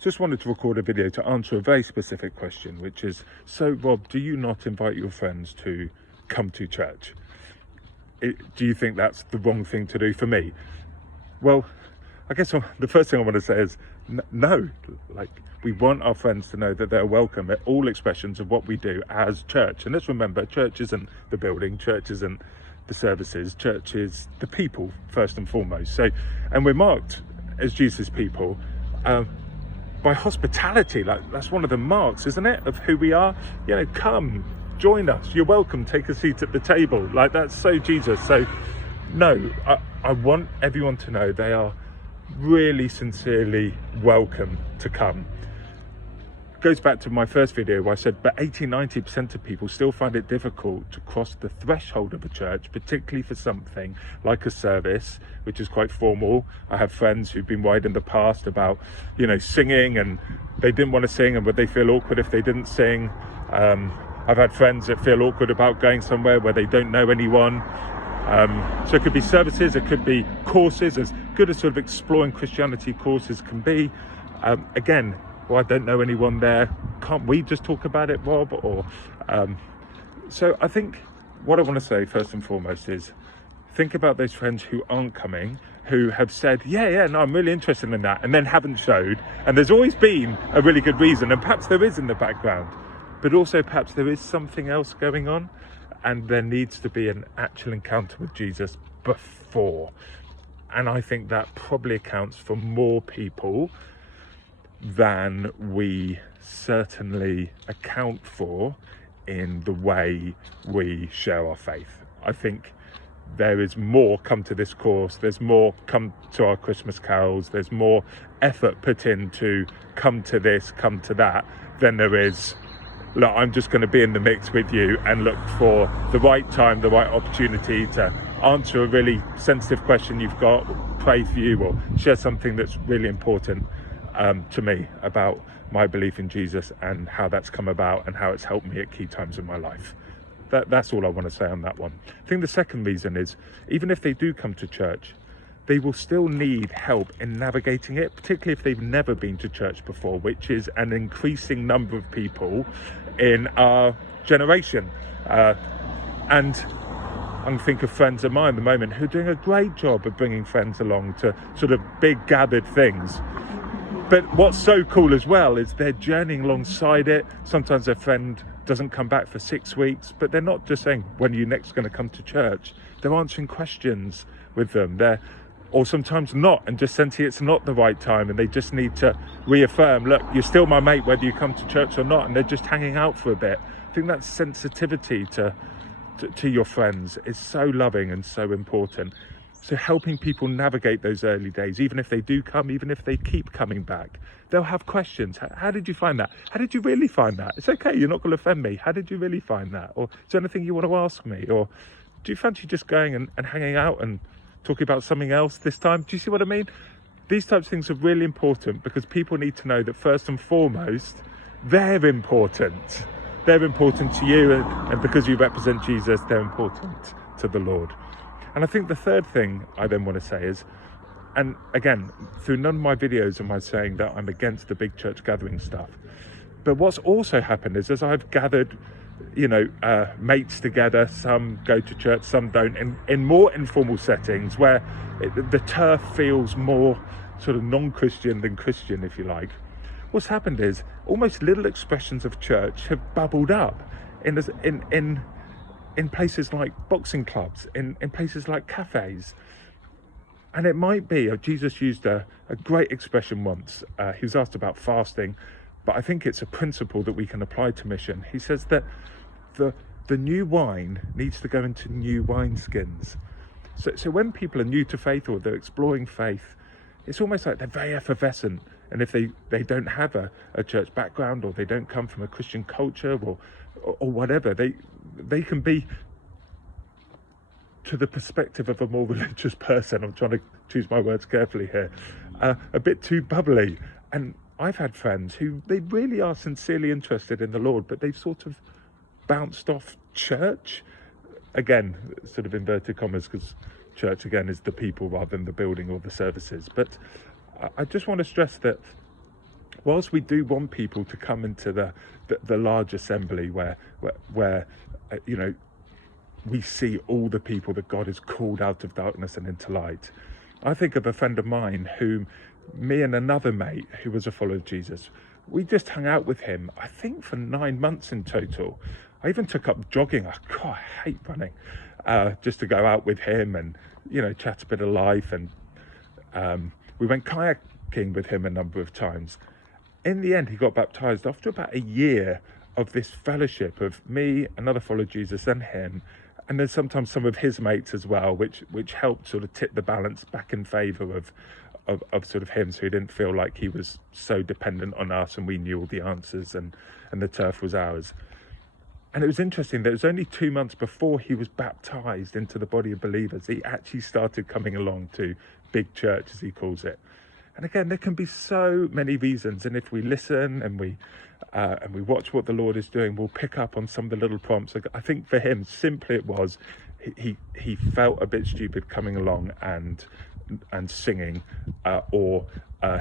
Just wanted to record a video to answer a very specific question, which is, so Rob, do you not invite your friends to come to church? Do you think that's the wrong thing to do? For me, well, I guess the first thing I want to say is no. Like, we want our friends to know that they're welcome at all expressions of what we do as church. And let's remember, church isn't the building, church isn't the services, church is the people first and foremost. So, and we're marked as Jesus people by hospitality. Like, that's one of the marks, isn't it, of who we are? You know, come, join us, you're welcome, take a seat at the table. Like, that's so Jesus. So no, I want everyone to know they are really sincerely welcome to come. Goes back to my first video where I said, but 80-90% of people still find it difficult to cross the threshold of a church, particularly for something like a service, which is quite formal. I have friends who've been worried in the past about, you know, singing, and they didn't want to sing, and would they feel awkward if they didn't sing? I've had friends that feel awkward about going somewhere where they don't know anyone. So it could be services, it could be courses, as good as sort of exploring Christianity courses can be. Again, well, I don't know anyone there. Can't we just talk about it, Rob? Or so I think what I want to say first and foremost is think about those friends who aren't coming, who have said, yeah, no, I'm really interested in that, and then haven't showed. And there's always been a really good reason, and perhaps there is in the background, but also perhaps there is something else going on, and there needs to be an actual encounter with Jesus before. And I think that probably accounts for more people than we certainly account for in the way we share our faith. I think there is more come to this course, there's more come to our Christmas carols, there's more effort put into come to this, come to that, than there is, look, I'm just going to be in the mix with you and look for the right time, the right opportunity to answer a really sensitive question you've got, pray for you, or share something that's really important to me about my belief in Jesus and how that's come about and how it's helped me at key times in my life. That's all I want to say on that one. I think the second reason is, even if they do come to church, they will still need help in navigating it, particularly if they've never been to church before, which is an increasing number of people in our generation. And I think of friends of mine at the moment who are doing a great job of bringing friends along to sort of big gathered things. But what's so cool as well is they're journeying alongside it. Sometimes their friend doesn't come back for 6 weeks, but they're not just saying, when are you next going to come to church? They're answering questions with them. Or sometimes not, and just sensing it's not the right time, and they just need to reaffirm, look, you're still my mate whether you come to church or not, and they're just hanging out for a bit. I think that sensitivity to your friends is so loving and so important. So helping people navigate those early days, even if they do come, even if they keep coming back, they'll have questions. How did you find that? How did you really find that? It's okay, you're not going to offend me. How did you really find that? Or is there anything you want to ask me? Or do you fancy just going and hanging out and talking about something else this time? Do you see what I mean? These types of things are really important because people need to know that first and foremost, they're important. They're important to you, and because you represent Jesus, they're important to the Lord. And I think the third thing I then want to say is, and again, through none of my videos am I saying that I'm against the big church gathering stuff, but what's also happened is, as I've gathered, mates together, some go to church, some don't, in more informal settings where the turf feels more sort of non-Christian than Christian, if you like. What's happened is almost little expressions of church have bubbled up in places like boxing clubs, in places like cafes. And it might be, Jesus used a great expression once. He was asked about fasting, but I think it's a principle that we can apply to mission. He says that the new wine needs to go into new wineskins. So when people are new to faith or they're exploring faith, it's almost like they're very effervescent. And if they don't have a church background, or they don't come from a Christian culture or whatever, they can be, to the perspective of a more religious person, I'm trying to choose my words carefully here, a bit too bubbly. And I've had friends who, they really are sincerely interested in the Lord, but they've sort of bounced off church. Again, sort of inverted commas, because church again is the people rather than the building or the services. But I just want to stress that whilst we do want people to come into the large assembly where you know, we see all the people that God has called out of darkness and into light. I think of a friend of mine whom me and another mate who was a follower of Jesus, we just hung out with him, I think for 9 months in total. I even took up jogging. I hate running, just to go out with him and, you know, chat a bit of life. And we went kayaking with him a number of times. In the end, he got baptized after about a year of this fellowship of me, another follower of Jesus, and him. And then sometimes some of his mates as well, which helped sort of tip the balance back in favour of sort of him, so he didn't feel like he was so dependent on us and we knew all the answers and the turf was ours. And it was interesting that it was only 2 months before he was baptised into the body of believers, he actually started coming along to big church, as he calls it. And again, there can be so many reasons, and if we listen and we watch what the Lord is doing, we'll pick up on some of the little prompts. I think for him, simply it was he felt a bit stupid coming along and singing, or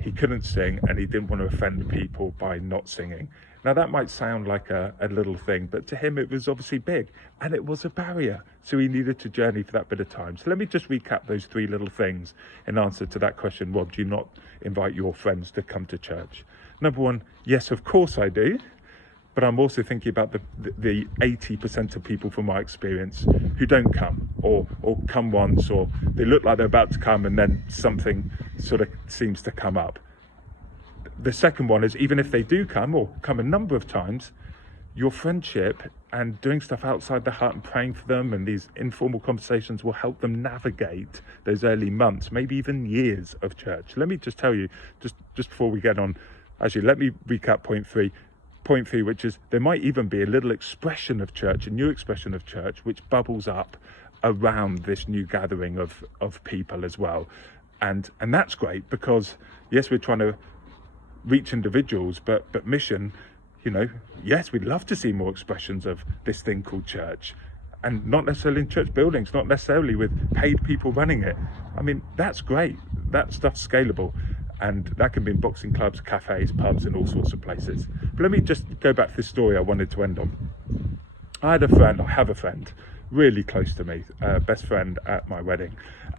he couldn't sing and he didn't want to offend people by not singing. Now that might sound like a little thing, but to him it was obviously big, and it was a barrier, so he needed to journey for that bit of time. So let me just recap those 3 little things in answer to that question. Rob, do you not invite your friends to come to church? Number 1, yes, of course I do. But I'm also thinking about the 80% of people from my experience who don't come, or come once, or they look like they're about to come and then something sort of seems to come up. The second one is, even if they do come, or come a number of times, your friendship and doing stuff outside the hut and praying for them and these informal conversations will help them navigate those early months, maybe even years of church. Let me just tell you, just before we get on, actually, let me recap point 3. Point 3, which is there might even be a little expression of church, a new expression of church, which bubbles up around this new gathering of people as well. And that's great, because yes, we're trying to reach individuals, but mission, you know, yes, we'd love to see more expressions of this thing called church, and not necessarily in church buildings, not necessarily with paid people running it. I mean, that's great. That stuff's scalable. And that can be in boxing clubs, cafes, pubs, and all sorts of places. But let me just go back to this story I wanted to end on. I have a friend, really close to me, best friend at my wedding.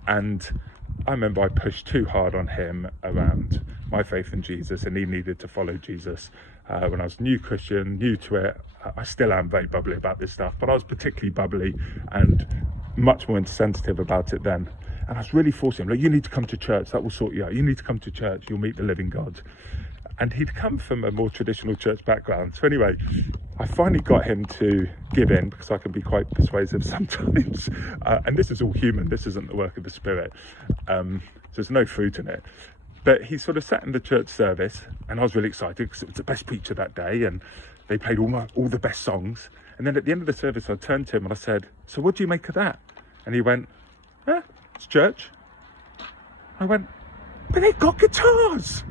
And I remember I pushed too hard on him around my faith in Jesus, and he needed to follow Jesus. When I was new Christian, new to it, I still am very bubbly about this stuff, but I was particularly bubbly and much more insensitive about it then. And I was really forcing him, like, you need to come to church, that will sort you out. You need to come to church, you'll meet the living God. And he'd come from a more traditional church background. So anyway, I finally got him to give in, because I can be quite persuasive sometimes. And this is all human, this isn't the work of the Spirit. So there's no fruit in it. But he sort of sat in the church service, and I was really excited because it was the best preacher that day, and they played all the best songs. And then at the end of the service, I turned to him and I said, so what do you make of that? And he went, it's church. I went, but they've got guitars.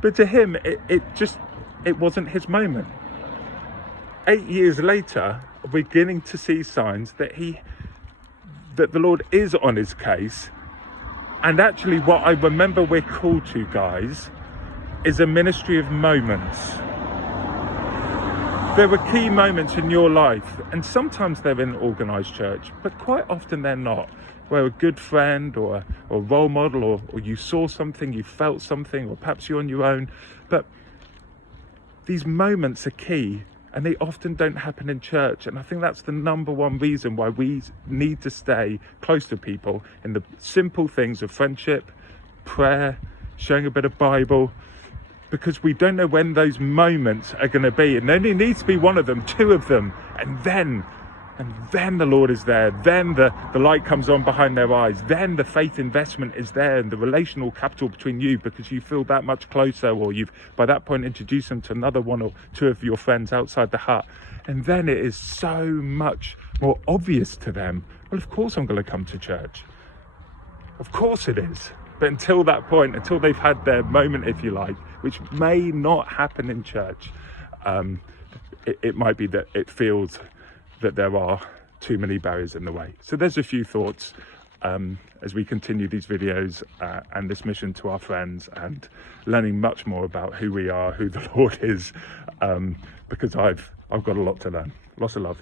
But to him, it wasn't his moment. 8 years later, we're beginning to see signs that the Lord is on his case. And actually what I remember we're called to, guys, is a ministry of moments. There were key moments in your life, and sometimes they're in organised church, but quite often they're not, where a good friend or a role model, or you saw something, you felt something, or perhaps you're on your own. But these moments are key, and they often don't happen in church. And I think that's the number one reason why we need to stay close to people in the simple things of friendship, prayer, sharing a bit of Bible, because we don't know when those moments are going to be. And then it needs to be one of them, 2 of them, and then the Lord is there. Then the light comes on behind their eyes. Then the faith investment is there, and the relational capital between you, because you feel that much closer, or you've by that point introduced them to another 1 or 2 of your friends outside the hut. And then it is so much more obvious to them, well, of course I'm going to come to church. Of course it is. But until that point, until they've had their moment, if you like, which may not happen in church, it might be that it feels that there are too many barriers in the way. So there's a few thoughts as we continue these videos and this mission to our friends, and learning much more about who we are, who the Lord is, because I've got a lot to learn. Lots of love.